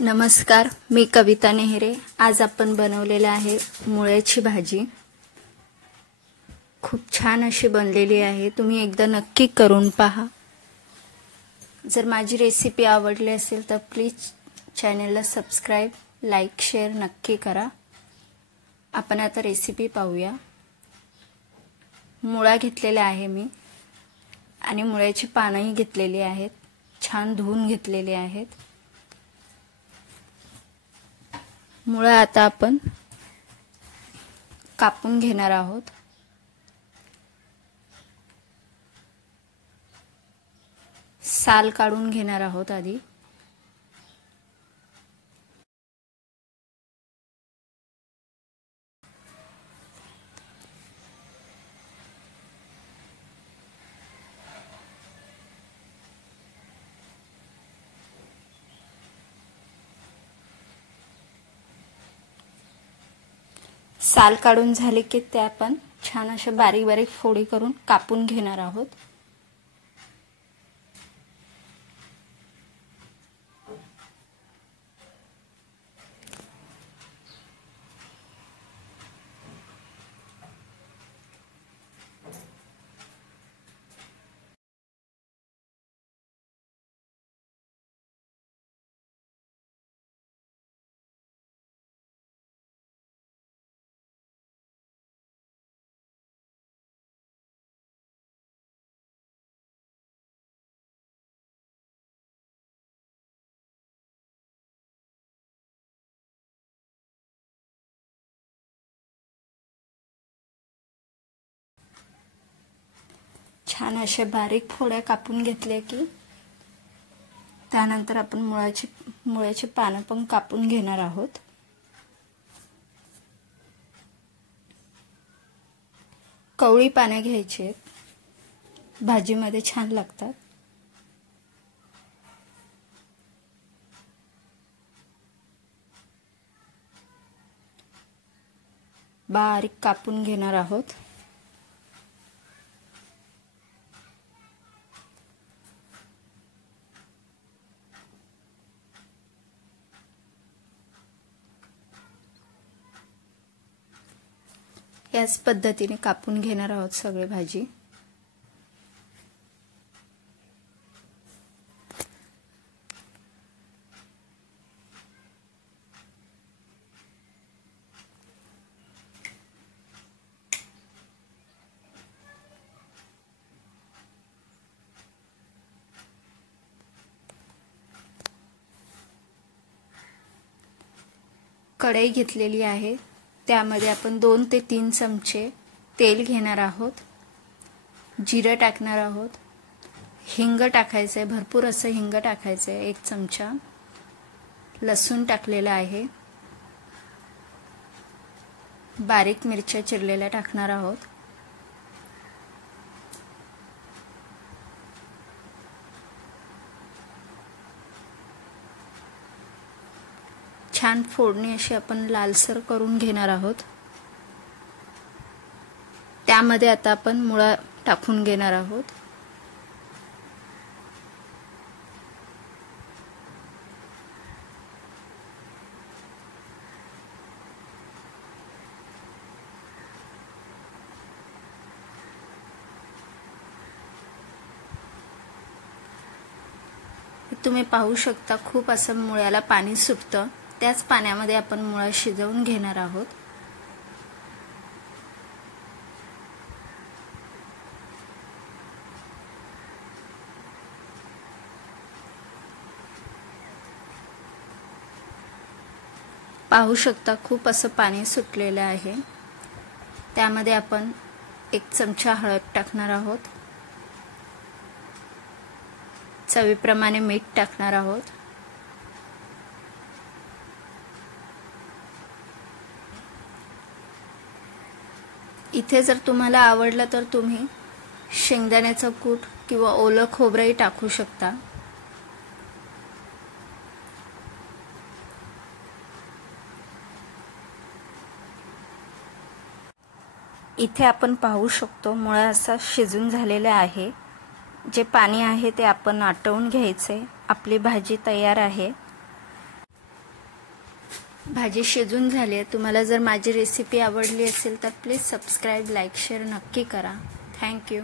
नमस्कार, मी कविता नेहरे। आज आपण बनवलेले आहे मुळ्याची भाजी। खूप छान अशी बनलेली आहे। तुम्ही एकदा नक्की करून पहा। जर माझी रेसिपी आवडली असेल तर प्लीज चॅनलला सबस्क्राइब, लाईक, शेअर नक्की करा। आपण आता रेसिपी पाहूया। मुळा घेतलेला आहे मी आणि मुळ्याची पानंही घेतलेली आहेत। छान धुवून घेतलेली आहेत। मुळा आता आपण कापून घेणार आहोत। साल काढून घेणार आहोत आधी। साल काढून झाले की ते आपण छान अशा बारीक बारीक फोडी करून कापून घेणार आहोत। छान अशा बारीक फोड्या कापून घेतल्या की त्यानंतर आपण मुळ्याची पानं पण कापून घेणार आहोत। कवळी पाने घ्यायची आहेत, भाजीमध्ये छान लागतात। बारीक कापून घेणार आहोत। याच पद्धतीने कापून घेणार आहोत सगळी भाजी। कढई घेतलेली आहे, त्यामध्ये आपण 2 ते 3 चमचे तेल घेणार आहोत। जिरे टाकणार आहोत। हिंग टाकायचे, भरपूर असं हिंग टाकायचे, 1 चमचा। लसूण टाकलेला आहे। बारीक मिरच्या चिरलेल्या टाकणार आहोत। छान फोडणी अशी आपण लालसर करून घेणार आहोत। त्यामध्ये आता आपण मुळा टाकून घेणार आहोत। तुम्ही पाहू शकता खूप असं मुळ्याला पाणी सुटतं। त्याच पाण्यामध्ये आपण मुळा शिजवून घेणार आहोत। पाहू शकता खूप असं पाणी सुटलेलं आहे। त्यामध्ये आपण 1 चमचा हळद टाकणार आहोत। चवीप्रमाणे मीठ टाकणार आहोत। इथे जर तुम्हाला आवडलं तर तुम्ही शेंगदाण्याचा कूट किंवा ओलं खोबरंही टाकू शकता। इथे आपण पाहू शकतो मुळा असा शिजून झालेला आहे। जे पाणी आहे ते आपण आटवून घ्यायचे। आपली भाजी तयार आहे। भाजी शिजून झाली आहे. तुम्हाला जर माझी रेसिपी आवडली असेल तर प्लीज सबस्क्राईब, लाईक, शेअर नक्की करा. थँक्यू.